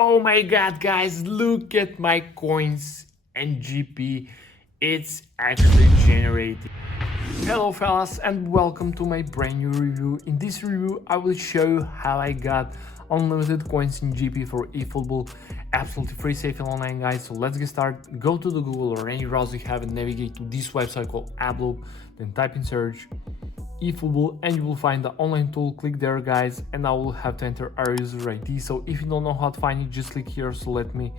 Oh my god, guys, look at my coins and GP. It's actually generating. Hello fellas and welcome to my brand new review. In this review I will show you how I got unlimited coins in GP for eFootball, absolutely free, safe and online, guys. So let's get started. Go to the Google or any browser you have and navigate to this website called Abloop, then type in search eFootball and you will find the online tool. Click there, guys, and I will have to enter our user ID. So if you don't know how to find it, just click here. So let me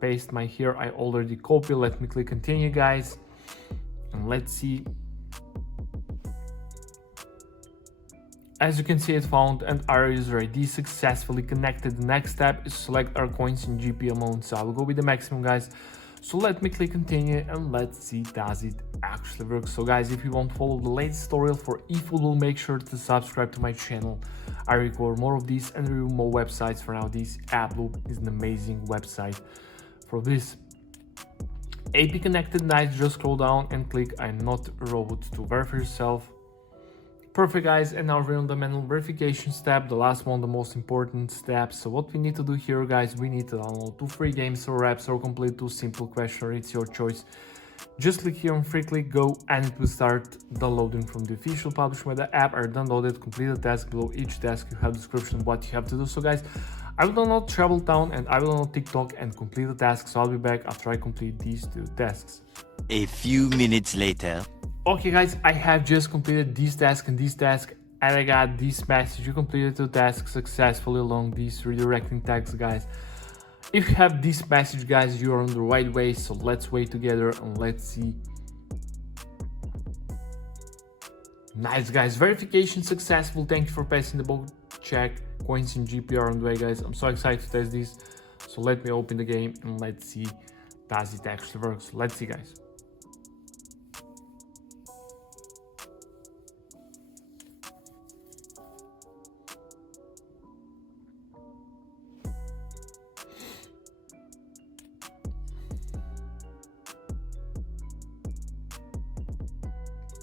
paste my here. I already copy. Let me click continue, guys, and let's see. As you can see, it found and our user ID successfully connected. The next step is select our coins in GP amount. So I will go with the maximum, guys. So let me click continue and let's see does it actually work. So guys, if you want to follow the latest tutorial for eFootball, make sure to subscribe to my channel. I record more of these and review more websites. For now, this Abloop is an amazing website for this. AP connected, nice. Just scroll down and click I'm not a robot to verify yourself. Perfect, guys, and now we're on the manual verification step, the last one, the most important step. So what we need to do here, guys, we need to download 2 free games or apps or complete 2 simple questions. It's your choice. Just click here on free click go and it will start downloading from the official publisher. Where the app are downloaded. Complete the task. Below each task you have description what you have to do. So guys, I will download Travel Town and I will download TikTok and complete the task. So I'll be back after I complete these 2 tasks. A few minutes later. Okay guys, I have just completed this task and this task, and I got this message: you completed 2 tasks successfully along these redirecting tags, guys. If you have this message, guys, you are on the right way. So let's wait together and let's see. Nice, guys, verification successful. Thank you for passing the book check. Coins in GP are on the way, guys. I'm so excited to test this. So let me open the game and let's see does it actually work. So let's see, guys.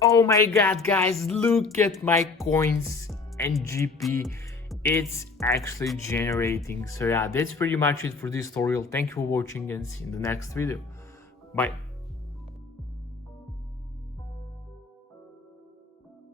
Oh my god, guys, look at my coins and GP. It's actually generating. So yeah, that's pretty much it for this tutorial. Thank you for watching and see you in the next video. Bye.